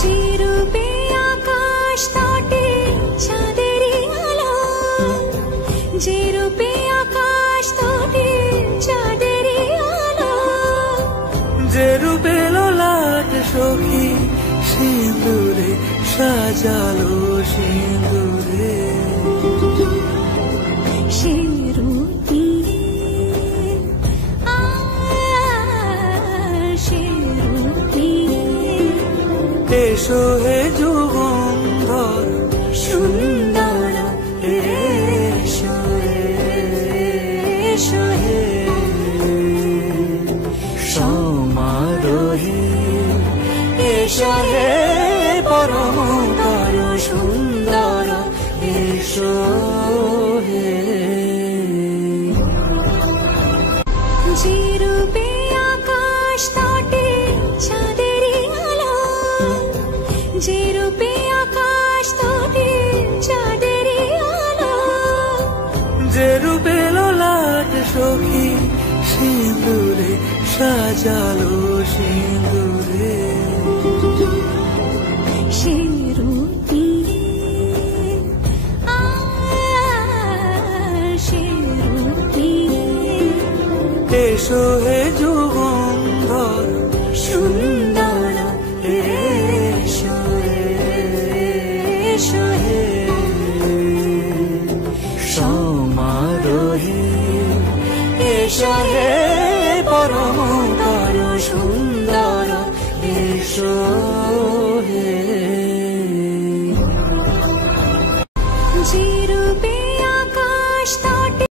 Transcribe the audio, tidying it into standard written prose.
যে রূপে আকাশ তটে চাঁদেরই আলো, যে রূপে আকাশ তটে চাঁদেরই আলো, যে রূপে ললাট সখী সিঁদুরে সাজালো সিঁদুরে, সে রূপী সে রূপী এসো হে যুগন্ধর সুন্দর, এসো এসো হে সমারোহে, এসো হে পরমতর সুন্দর, এসো হে। যে রূপে আকাশ তটে চাঁদেরই আলো, যে রূপে আকাশ তটে চাঁদেরই আলো, যে রূপে ললাট সখী সিঁদুরে সাজালো সিঁদুরে, সে রূপী সে রূপী এসো হে যুগন্ধর সুন্দর, এসো এসো হে সমারোহে, এসো হে পরমতর সুন্দর, এসো